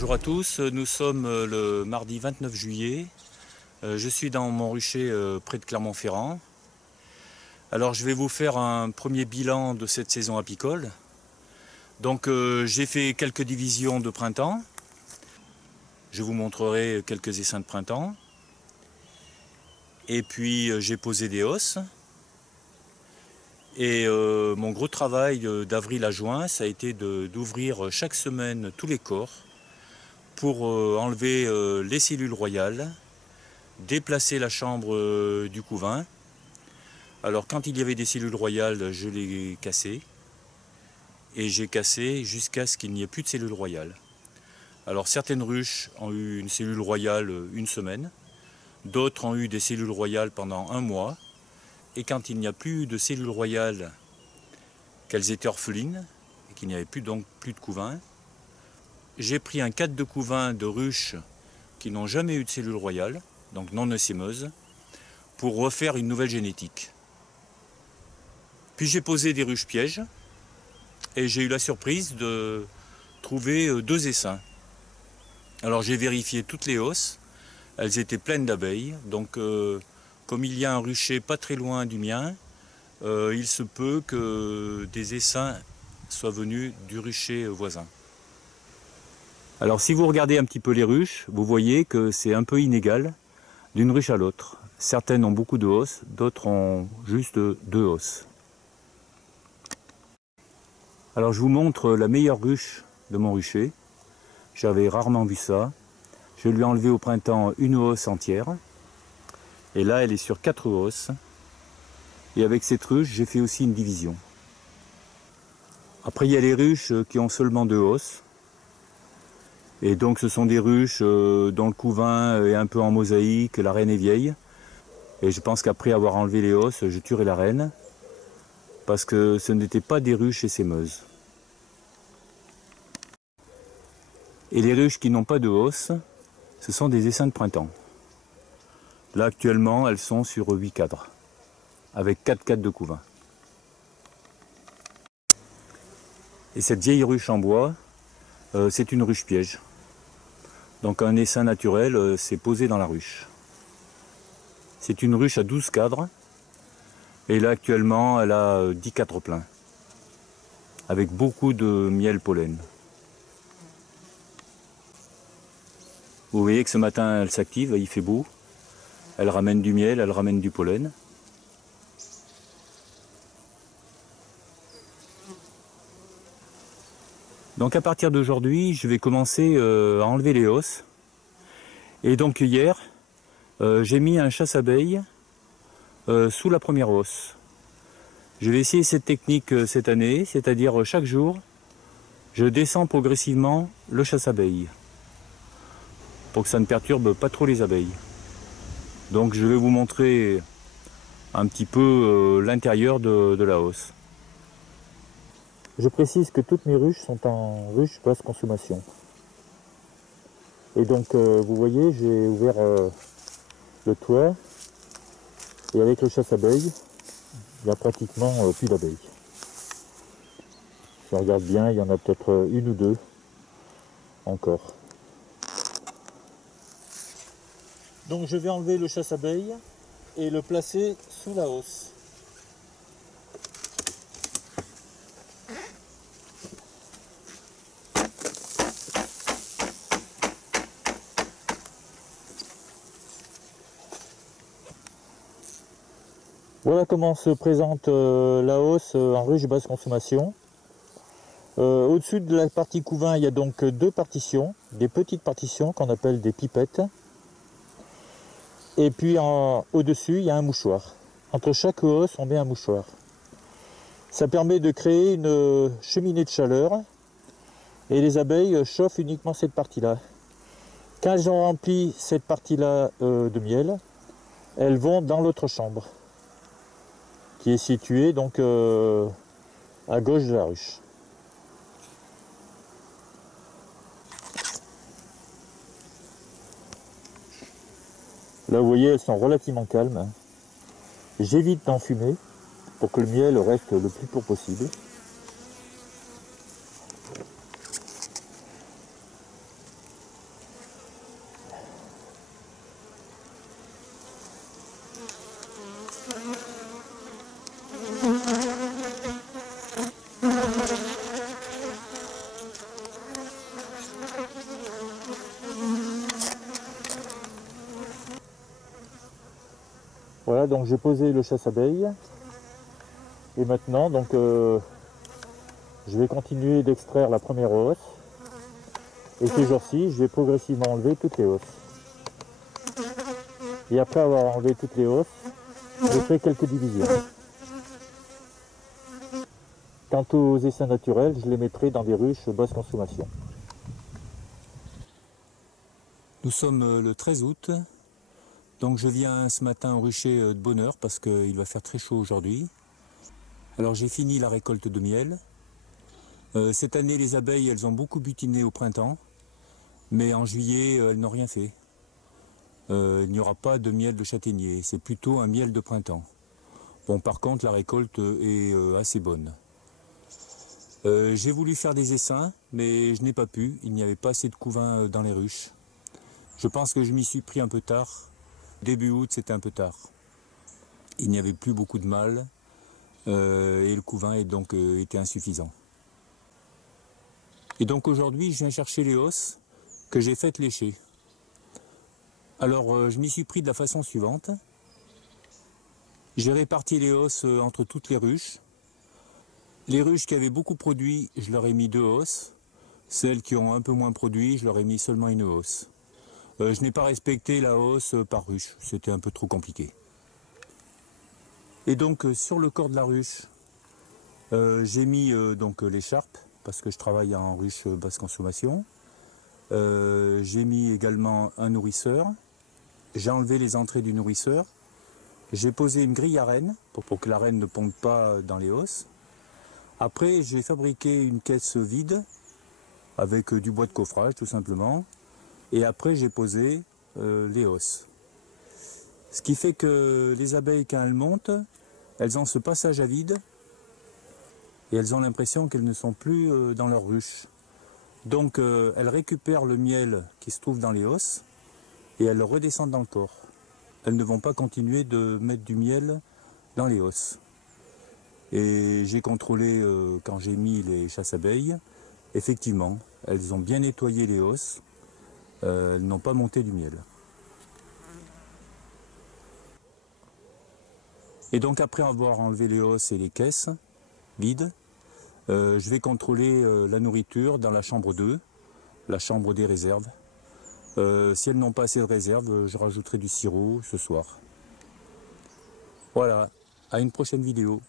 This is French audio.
Bonjour à tous, nous sommes le mardi 29 juillet. Je suis dans mon rucher près de Clermont-Ferrand. Alors je vais vous faire un premier bilan de cette saison apicole. Donc j'ai fait quelques divisions de printemps. Je vous montrerai quelques essaims de printemps. Et puis j'ai posé des hausses. Et mon gros travail d'avril à juin, ça a été d'ouvrir chaque semaine tous les corps pour enlever les cellules royales, déplacer la chambre du couvain. Alors quand il y avait des cellules royales, je les cassais. Et j'ai cassé jusqu'à ce qu'il n'y ait plus de cellules royales. Alors certaines ruches ont eu une cellule royale une semaine, d'autres ont eu des cellules royales pendant un mois. Et quand il n'y a plus de cellules royales, qu'elles étaient orphelines, et qu'il n'y avait donc plus de couvain, j'ai pris un cadre de couvain de ruches qui n'ont jamais eu de cellules royales, donc non essaimeuses, pour refaire une nouvelle génétique. Puis j'ai posé des ruches pièges, et j'ai eu la surprise de trouver deux essaims. Alors j'ai vérifié toutes les hausses, elles étaient pleines d'abeilles, donc comme il y a un rucher pas très loin du mien, il se peut que des essaims soient venus du rucher voisin. Alors si vous regardez un petit peu les ruches, vous voyez que c'est un peu inégal d'une ruche à l'autre. Certaines ont beaucoup de hausses, d'autres ont juste deux hausses. Alors je vous montre la meilleure ruche de mon rucher. J'avais rarement vu ça. Je lui ai enlevé au printemps une hausse entière. Et là elle est sur 4 hausses. Et avec cette ruche, j'ai fait aussi une division. Après il y a les ruches qui ont seulement 2 hausses. Et donc ce sont des ruches dont le couvain est un peu en mosaïque, la reine est vieille. Et je pense qu'après avoir enlevé les hausses, je tuerai la reine. Parce que ce n'étaient pas des ruches essaimeuses. Et les ruches qui n'ont pas de hausse, ce sont des essaims de printemps. Là actuellement, elles sont sur 8 cadres, avec 4 cadres de couvain. Et cette vieille ruche en bois, c'est une ruche piège. Donc un essaim naturel, c'est posé dans la ruche. C'est une ruche à 12 cadres, et là actuellement, elle a 10 cadres pleins, avec beaucoup de miel pollen. Vous voyez que ce matin, elle s'active, il fait beau. Elle ramène du miel, elle ramène du pollen. Donc à partir d'aujourd'hui, je vais commencer à enlever les hausses. Et donc hier, j'ai mis un chasse-abeilles sous la première hausse. Je vais essayer cette technique cette année, c'est-à-dire chaque jour, je descends progressivement le chasse-abeilles, pour que ça ne perturbe pas trop les abeilles. Donc je vais vous montrer un petit peu l'intérieur de la hausse. Je précise que toutes mes ruches sont en ruche basse consommation. Et donc vous voyez, j'ai ouvert le toit, et avec le chasse-abeilles, il n'y a pratiquement plus d'abeilles. Si on regarde bien, il y en a peut-être une ou deux encore. Donc je vais enlever le chasse-abeilles et le placer sous la hausse. Voilà comment se présente la hausse en ruche basse consommation. Au-dessus de la partie couvain, il y a donc deux partitions, des petites partitions qu'on appelle des pipettes. Et puis au-dessus, il y a un mouchoir. Entre chaque hausse, on met un mouchoir. Ça permet de créer une cheminée de chaleur et les abeilles chauffent uniquement cette partie-là. Quand elles ont rempli cette partie-là de miel, elles vont dans l'autre chambre, qui est située donc à gauche de la ruche. Là, vous voyez, elles sont relativement calmes. J'évite d'enfumer pour que le miel reste le plus pur possible. Voilà, donc j'ai posé le chasse-abeille. Et maintenant, donc, je vais continuer d'extraire la première hausse. Et ces jours-ci, je vais progressivement enlever toutes les hausses. Et après avoir enlevé toutes les hausses, je fais quelques divisions. Quant aux essaims naturels, je les mettrai dans des ruches basse consommation. Nous sommes le 13 août. Donc je viens ce matin au rucher de bonne heure parce qu'il va faire très chaud aujourd'hui. Alors j'ai fini la récolte de miel. Cette année les abeilles elles ont beaucoup butiné au printemps, mais en juillet elles n'ont rien fait. Il n'y aura pas de miel de châtaignier, c'est plutôt un miel de printemps. Bon, par contre la récolte est assez bonne. J'ai voulu faire des essaims, mais je n'ai pas pu, il n'y avait pas assez de couvains dans les ruches. Je pense que je m'y suis pris un peu tard. Début août, c'était un peu tard. Il n'y avait plus beaucoup de mâles et le couvain était insuffisant. Et donc aujourd'hui, je viens chercher les hausses que j'ai faites lécher. Alors, je m'y suis pris de la façon suivante. J'ai réparti les hausses entre toutes les ruches. Les ruches qui avaient beaucoup produit, je leur ai mis 2 hausses. Celles qui ont un peu moins produit, je leur ai mis seulement une hausse. Je n'ai pas respecté la hausse par ruche, c'était un peu trop compliqué. Et donc sur le corps de la ruche, j'ai mis l'écharpe, parce que je travaille en ruche basse consommation. J'ai mis également un nourrisseur. J'ai enlevé les entrées du nourrisseur. J'ai posé une grille à rennes, pour que la renne ne ponde pas dans les hausses. Après, j'ai fabriqué une caisse vide, avec du bois de coffrage tout simplement. Et après j'ai posé les hausses. Ce qui fait que les abeilles quand elles montent, elles ont ce passage à vide et elles ont l'impression qu'elles ne sont plus dans leur ruche. Donc elles récupèrent le miel qui se trouve dans les hausses et elles le redescendent dans le corps. Elles ne vont pas continuer de mettre du miel dans les hausses. Et j'ai contrôlé quand j'ai mis les chasse-abeilles, effectivement, elles ont bien nettoyé les hausses. Elles n'ont pas monté du miel. Et donc après avoir enlevé les hausses et les caisses vides, je vais contrôler la nourriture dans la chambre 2, la chambre des réserves. Si elles n'ont pas assez de réserves, je rajouterai du sirop ce soir. Voilà, à une prochaine vidéo.